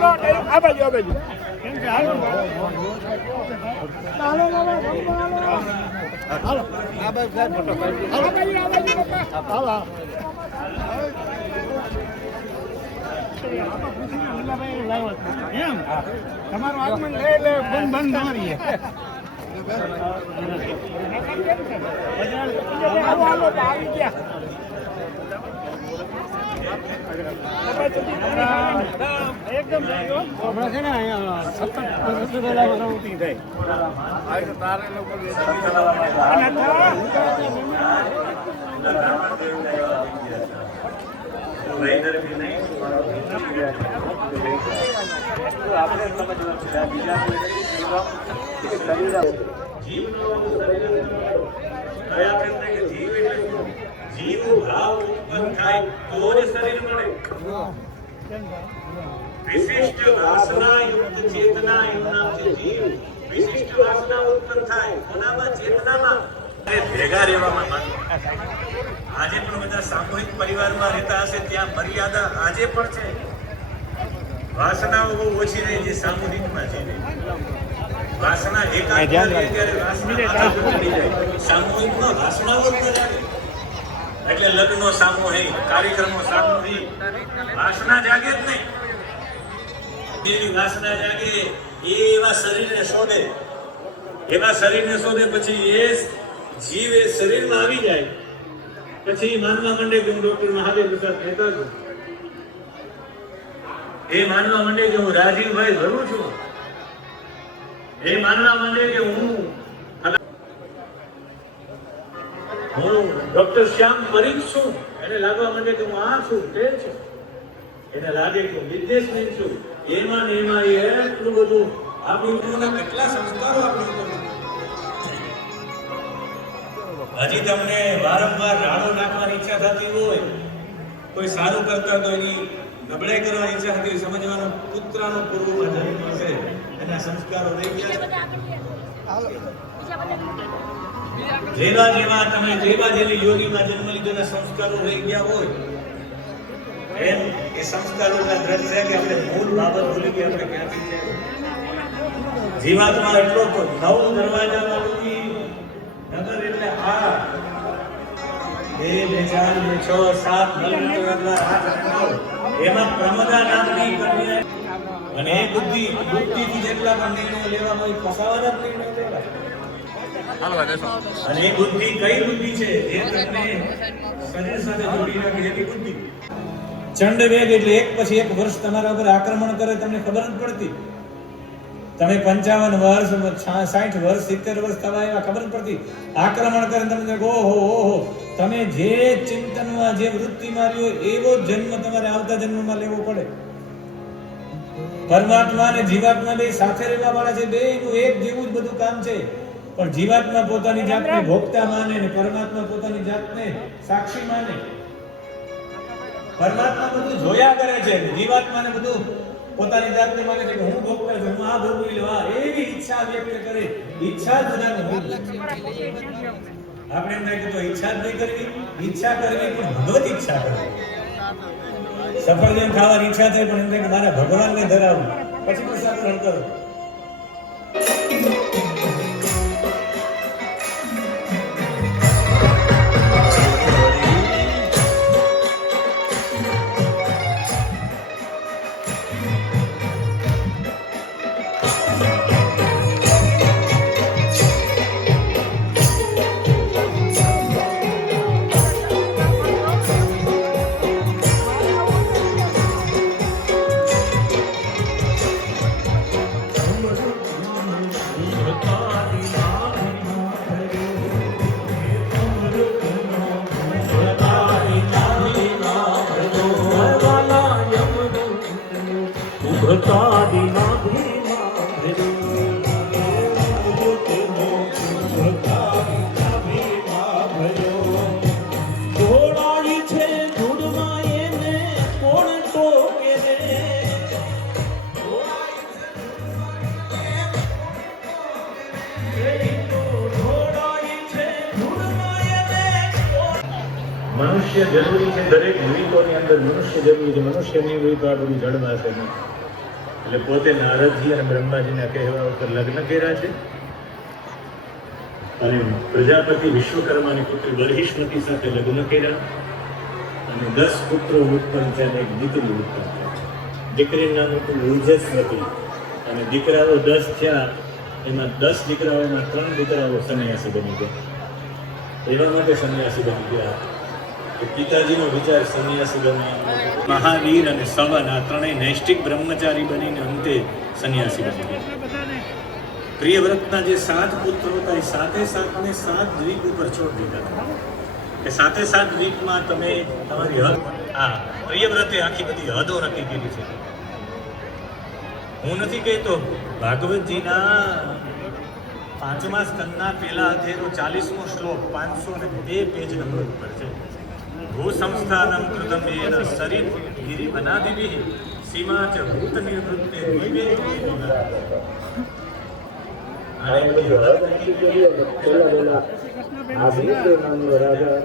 આ બાજુ તમારું આગમન લે એટલે બંધ તમારી આવી ગયા એકદમ હમણાં છે ને અહીંયા સતત પ્રવૃત્તિ જીવ ભાવ ઉત્પન્ન થાય તો જ શરીર મળે. વિશિષ્ટ વાસના યુક્ત ચેતના એનું નામ છે જીવ. વિશિષ્ટ વાસના ઉત્પન્ન થાય કોનામાં? ચેતનામાં. ભેગા રહેવામાં આજે પણ બધા સામૂહિક પરિવારમાં રહેતા હશે, ત્યાં મર્યાદા આજે પણ છે. વાસનાઓ બહુ ઓછી રહી છે સામૂહિકમાં જીવે. વાસના એકાંત ત્યારે વાસના સામૂહિકમાં વાસનાઓ જ ન લાગે. એટલે લગ્નો સામૂહિક, કાર્યક્રમો સામૂહિક, વાસના જાગે જ નહીં. જેવી વાસના જાગે એ એવા શરીરને શોધે, એવા શરીરને શોધે. પછી એ જીવ એ શરીરમાં આવી જાય પછી માનવા માંડે કે હું ડોક્ટર મહાદેવ પ્રસાદ મહેતા છું. એ માનવા માંડે કે હું રાજીવભાઈ ભરું છું. એ માનવા માંડે કે હું ડોક્ટર શ્યામ પરીખ છું. એને લાગવા માંડે કે હું આ છું, તે છું. એને લાગે કે હું બિઝનેસમેન છું. એમાં ને એમાં એટલું બધું આપણી ઉપરના કેટલા સંસ્કારો આપણી ઉપર. હજી તમને વારંવાર રાડો નાખવાની ઈચ્છા થતી હોય, કોઈ સારું કરતા તો એની નબળાઈ કરવાની ઈચ્છા થતી હોય, સમજવાનું પુત્રનો પૂર્વમાં જન્મ હશે એના સંસ્કારો રહી ગયા. જેવા જેવા તમે જેવા જેવી યોનિમાં જન્મ લીધો એના સંસ્કારો રહી ગયા હોય એમ એ સંસ્કારોના દ્રઢ છે કે આપણે મૂળ બાબત ભૂલી ગયા. આપણે ક્યાંથી છે જીવાત્મા એટલો તો 9 દરવાજા વાળું નગર એટલે આ 2 4 6 7 9 એમાં પ્રમદા નામની કન્યા અને એ બુદ્ધિથી જેટલા પણ નિર્ણયો લેવામાં ફસાવાના જ નિર્ણયો લેવા. અને એ બુદ્ધિ કઈ બુદ્ધિ છે? જે તમને શરીર સાથે જોડી રાખે એવી બુદ્ધિ. ચંડ વેગ એટલે એક પછી એક વર્ષ તમારા ઉપર આક્રમણ કરે, તમને ખબર જ પડતી. તમે 55 વર્ષ 60 વર્ષ 70 વર્ષ થવા એવા ખબર જ પડતી. આક્રમણ કરે તમને ઓહો ઓહો, તમે જે ચિંતનમાં જે વૃત્તિમાં રહ્યો એવો જન્મ તમારે આવતા જન્મમાં લેવો પડે. પરમાત્મા અને જીવાત્મા બે સાથે રહેવા વાળા છે. બેનું એક જેવું જ બધું કામ છે. પણ જીવાત્મા પોતાની જાતને ભોગતા માને ને પરમાત્મા પોતાની જાતને સાક્ષી માને. પરમાત્મા બધું જોયા કરે છે, જીવાત્માને બધું પોતાની જાતને માને છે કે હું ભોગતા છું, હું આ ભોગવી લઉં. એવી ઈચ્છા વ્યક્ત કરે. ઈચ્છા જ બધાને હોય. આપણે એમ કહે તો ઈચ્છા જ નહીં કરવી, ઈચ્છા કરવી પણ ભગવત ઈચ્છા કરવી. સફરજન ખાવાની ઈચ્છા થાય પણ એમ કહે કે મારા ભગવાનને ધરાવવું, પછી પ્રસાદ ગ્રહણ કરો. મનુષ્ય જરૂરી છે. દરેક વિવિધોની અંદર મનુષ્ય જરૂરી છે. મનુષ્યની વિવિધ આ બધી જળમાં છે. એટલે પોતે નારદજી અને બ્રહ્માજીના કહેવા ઉપર લગ્ન કર્યા છે અને પ્રજાપતિ વિશ્વકર્માની પુત્રી બરહિષ્મતી સાથે લગ્ન કર્યા અને 10 પુત્રો ઉત્પન્ન થયા અને એક દીકરી ઉત્પન્ન થઈ. દીકરીનું નામ હતું ઉર્જસ્વતી અને દીકરાઓ 10 થયા. એમાં 10 દીકરાઓમાં 3 દીકરાઓ સંન્યાસી બની ગયા. એવા માટે સંન્યાસી બની ગયા કે પિતાજીનો વિચાર સંન્યાસી બનવાનો. મહાવીર અને સવન આ ત્રણેય નૈષ્ઠિક બ્રહ્મચારી બનીને અંતે સંન્યાસી બની ગયા. પ્રિયવ્રતના જે 7 પુત્રો હતા એ 7 દ્વીપ ઉપર છોડી દીધા કે 7 દ્વીપમાં તમે તમારી હદ. પ્રિયવ્રતે આખી બધી હદો નક્કી કરી છે. હું નથી કહેતો, ભાગવતજીના 5મા સ્કંદના પહેલા અધ્યાયનો 40મો શ્લોક 502 પેજ નંબર ઉપર છે. ભૂ સંસ્થાનમ કૃતમ યેન શરીર ગિરિ વનાદિભિઃ સીમા ચ ભૂત નિવૃત્તે રાજા